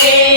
see.